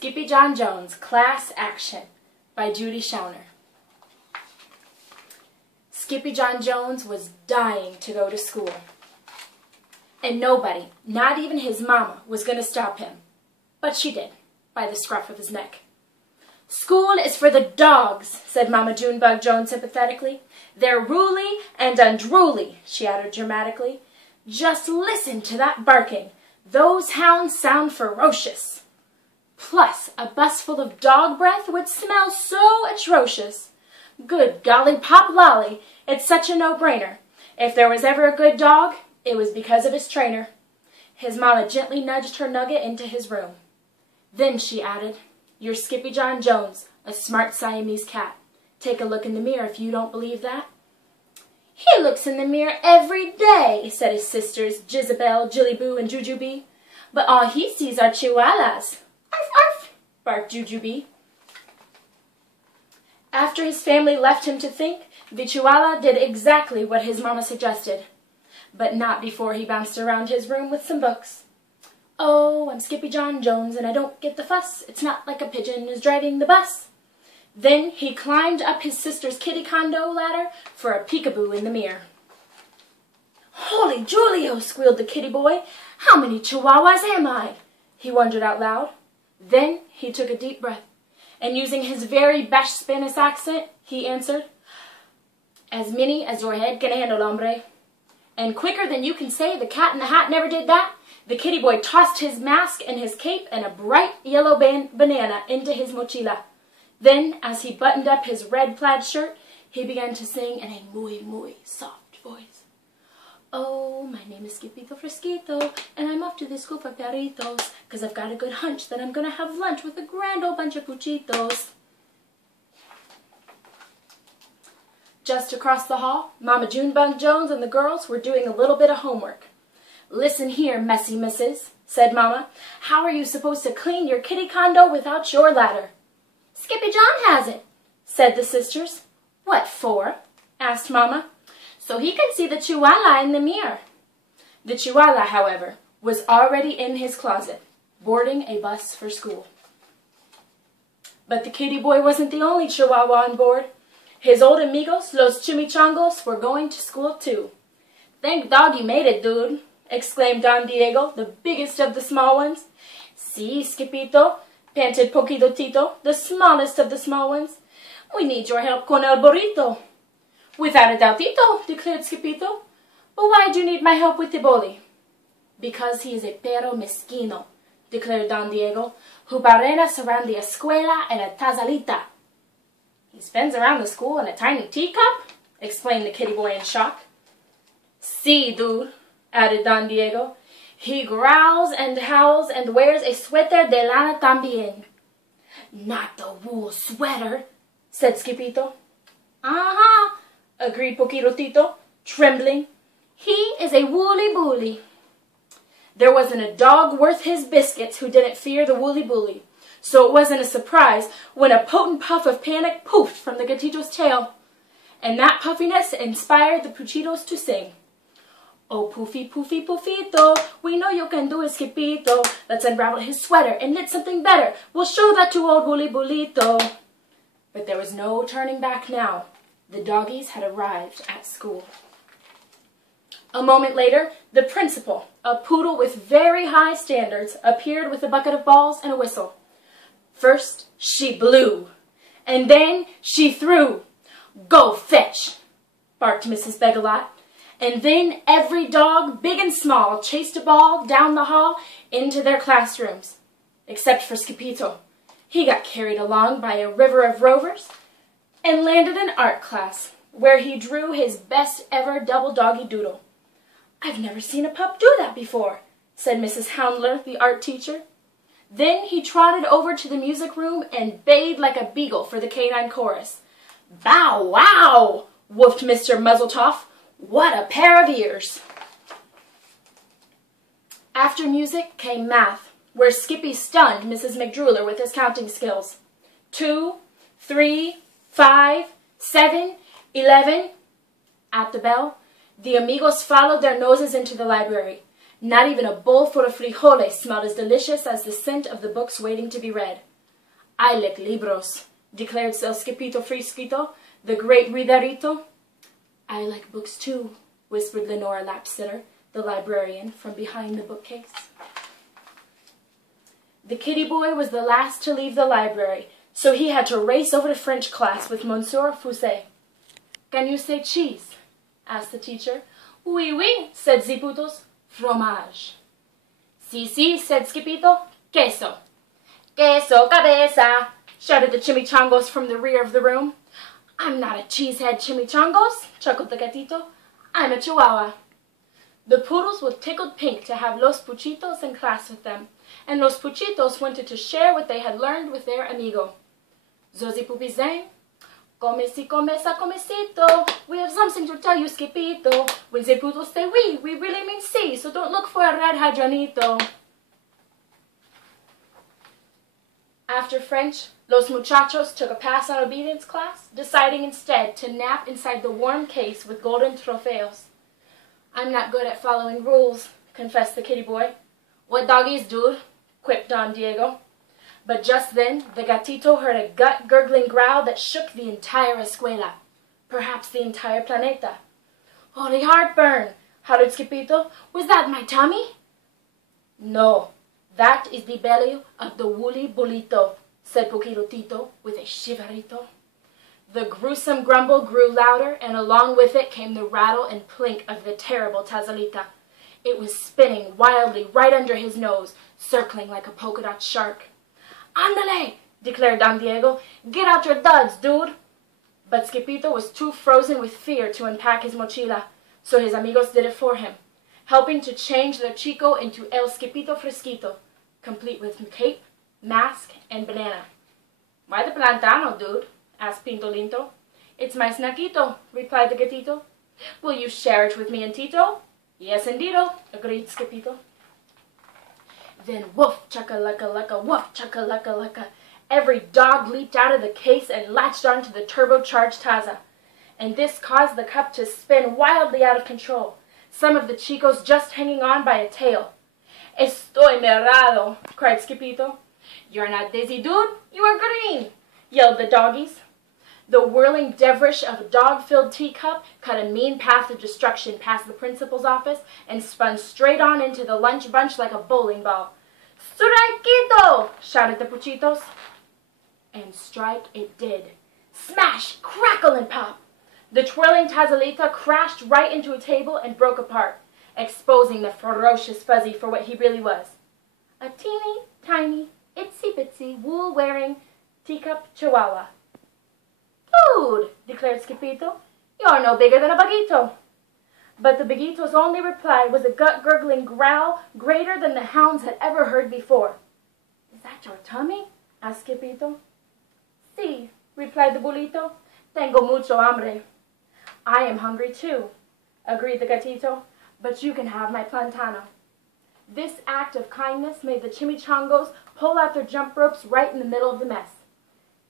Skippyjon Jones Class Action by Judy Schachner. Skippyjon Jones was dying to go to school. And nobody, not even his mama, was going to stop him. But she did, by the scruff of his neck. "School is for the dogs," said Mama Junebug Jones sympathetically. "They're ruly and unruly," she added dramatically. "Just listen to that barking. Those hounds sound ferocious. Plus, a bus full of dog breath would smell so atrocious. Good golly pop lolly, it's such a no-brainer. If there was ever a good dog, it was because of his trainer." His mama gently nudged her nugget into his room. Then she added, "You're Skippyjon Jones, a smart Siamese cat. Take a look in the mirror if you don't believe that." "He looks in the mirror every day," said his sisters Jizabel, Jillyboo, and Jujubee. "But all he sees are chihuahuas." "Arf, arf," barked Jujubee. After his family left him to think, the chihuahua did exactly what his mama suggested. But not before he bounced around his room with some books. "Oh, I'm Skippyjon Jones and I don't get the fuss. It's not like a pigeon is driving the bus." Then he climbed up his sister's kitty condo ladder for a peekaboo in the mirror. "Holy Julio," squealed the kitty boy. "How many chihuahuas am I?" He wondered out loud. Then he took a deep breath, and using his very best Spanish accent, he answered, "As many as your head can handle, hombre." And quicker than you can say the cat in the hat never did that, the kitty boy tossed his mask and his cape and a bright yellow banana into his mochila. Then, as he buttoned up his red plaid shirt, he began to sing in a muy soft voice. "Oh, my name is Skippito Fresquito, and I'm off to the school for perritos, 'cause I've got a good hunch that I'm gonna have lunch with a grand old bunch of puchitos." Just across the hall, Mama Junebug Jones and the girls were doing a little bit of homework. "Listen here, messy missus," said Mama. "How are you supposed to clean your kitty condo without your ladder?" "Skippyjon has it," said the sisters. "What for?" asked Mama. "So he can see the chihuahua in the mirror." The chihuahua, however, was already in his closet, boarding a bus for school. But the kitty boy wasn't the only chihuahua on board. His old amigos, los chimichangos, were going to school too. "Thank dog you made it, dude," exclaimed Don Diego, the biggest of the small ones. "Sí, Skippito," panted Poquito Tito, the smallest of the small ones. "We need your help con el burrito." "Without a doubtito," declared Skippito. "But why do you need my help with the bully?" "Because he is a perro mezquino," declared Don Diego, "who barrenas around the escuela en a tazalita." "He spins around the school in a tiny teacup?" explained the kitty boy in shock. "Sí, dude," added Don Diego. "He growls and howls and wears a suéter de lana también." "Not the wool sweater," said Skippito. "Uh-huh," agreed Poquito Tito, trembling. "He is a woolly bully." There wasn't a dog worth his biscuits who didn't fear the woolly bully, so it wasn't a surprise when a potent puff of panic poofed from the gatito's tail. And that puffiness inspired the puchitos to sing. "Oh, poofy, poofy, poofito, we know you can do it, Skippito. Let's unravel his sweater and knit something better. We'll show that to old woolly bulito." But there was no turning back now. The doggies had arrived at school. A moment later, the principal, a poodle with very high standards, appeared with a bucket of balls and a whistle. First, she blew, and then she threw. "Go fetch," barked Mrs. Begalot. And then every dog, big and small, chased a ball down the hall into their classrooms, except for Skippito. He got carried along by a river of rovers and landed in art class, where he drew his best ever double doggy doodle. "I've never seen a pup do that before," said Mrs. Houndler, the art teacher. Then he trotted over to the music room and bayed like a beagle for the canine chorus. "Bow wow!" woofed Mr. Muzzletoff. "What a pair of ears!" After music came math, where Skippy stunned Mrs. McDruller with his counting skills. 2, 3, 5, 7, 11. At the bell, the amigos followed their noses into the library, Not even a bowl full of frijoles smelled as delicious as the scent of the books waiting to be read. I like libros, declared El Skippito Frisquito, the great readerito. I like books too, whispered Lenora Lapsitter, the librarian, from behind the bookcase. The kitty boy was the last to leave the library, so he had to race over to French class with Monsieur Fusset. Can you say cheese? Asked the teacher. Oui, oui, said Ziputos. Fromage. Si, si, said Skippito. Queso. Queso, cabeza, shouted the chimichangos from the rear of the room. I'm not a cheesehead, chimichangos, chuckled the gatito. I'm a chihuahua. The poodles were tickled pink to have Los Puchitos in class with them, and Los Puchitos wanted to share what they had learned with their amigo. Zozi Pupizang, come si come sa comecito, we have something to tell you, Skippito. When the poodles say we really mean si, so don't look for a red hadranito. After French, Los Muchachos took a pass on obedience class, deciding instead to nap inside the warm case with golden trofeos. I'm not good at following rules, confessed the kitty boy. What doggies, dude? Quipped Don Diego. But just then, the gatito heard a gut-gurgling growl that shook the entire escuela, perhaps the entire planeta. Holy heartburn, hollered Skippito. Was that my tummy? No, that is the belly of the woolly bullito, said Poquitotito with a shiverito. The gruesome grumble grew louder, and along with it came the rattle and plink of the terrible Tazalita. It was spinning wildly right under his nose, circling like a polka-dot shark. Andale, declared Don Diego. Get out your duds, dude. But Skippito was too frozen with fear to unpack his mochila, so his amigos did it for him, helping to change their chico into El Skippito Fresquito, complete with cape, mask, and banana. Why the plantano, dude? Asked Pinto Linto. It's my snackito, replied the gatito. Will you share it with me and Tito? Yes, indeedo, agreed Skippito. Then woof, chaka-laka-laka, woof, chaka-laka-laka. Every dog leaped out of the case and latched onto the turbocharged Taza. And this caused the cup to spin wildly out of control, some of the chicos just hanging on by a tail. Estoy merado, cried Skippito. You're not dizzy, dude. You are green, yelled the doggies. The whirling devilish of a dog-filled teacup cut a mean path of destruction past the principal's office and spun straight on into the lunch bunch like a bowling ball. Strikeito! Shouted the Puchitos. And strike it did. Smash, crackle, and pop! The twirling Tazalita crashed right into a table and broke apart, exposing the ferocious Fuzzy for what he really was. A teeny, tiny, itsy-bitsy, wool-wearing teacup chihuahua. Dude, declared Skippito, you're no bigger than a baguito. But the baguito's only reply was a gut-gurgling growl greater than the hounds had ever heard before. Is that your tummy? asked Skippito. Si, replied the bulito. Tengo mucho hambre. I am hungry too, agreed the gatito, but you can have my plantano. This act of kindness made the chimichangos pull out their jump ropes right in the middle of the mess.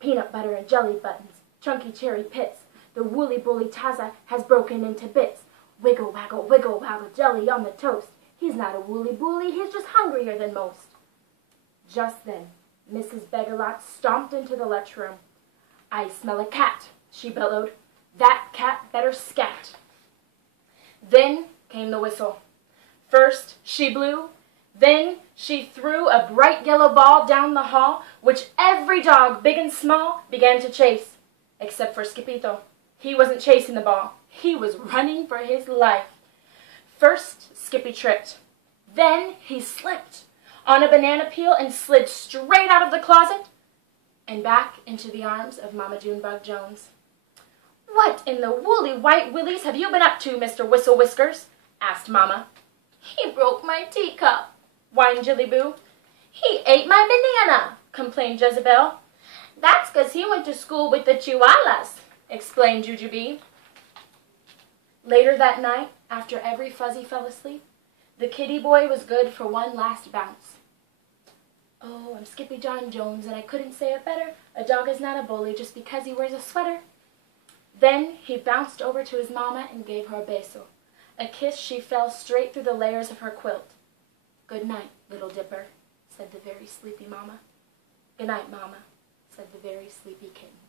Peanut butter and jelly buttons, chunky cherry pits, the woolly-bully Taza has broken into bits. Wiggle, waggle, jelly on the toast. He's not a woolly-bully, he's just hungrier than most. Just then, Mrs. Begalot stomped into the lunchroom. I smell a cat, she bellowed. That cat better scat. Then came the whistle. First she blew, then she threw a bright yellow ball down the hall, which every dog, big and small, began to chase, except for Skippito. He wasn't chasing the ball. He was running for his life. First, Skippy tripped. Then he slipped on a banana peel and slid straight out of the closet and back into the arms of Mama Junebug Jones. What in the woolly white willies have you been up to, Mr. Whistle Whiskers? Asked Mama. He broke my teacup, whined Jillyboo. He ate my banana, complained Jezebel. That's 'cause he went to school with the chihuahuas, explained Jujubee. Later that night, after every Fuzzy fell asleep, the kitty boy was good for one last bounce. Oh, I'm Skippyjon Jones, and I couldn't say it better. A dog is not a bully just because he wears a sweater. Then he bounced over to his mama and gave her a beso, a kiss she fell straight through the layers of her quilt. "Good night, Little Dipper," said the very sleepy Mama. "Good night, Mama," said the very sleepy kitten.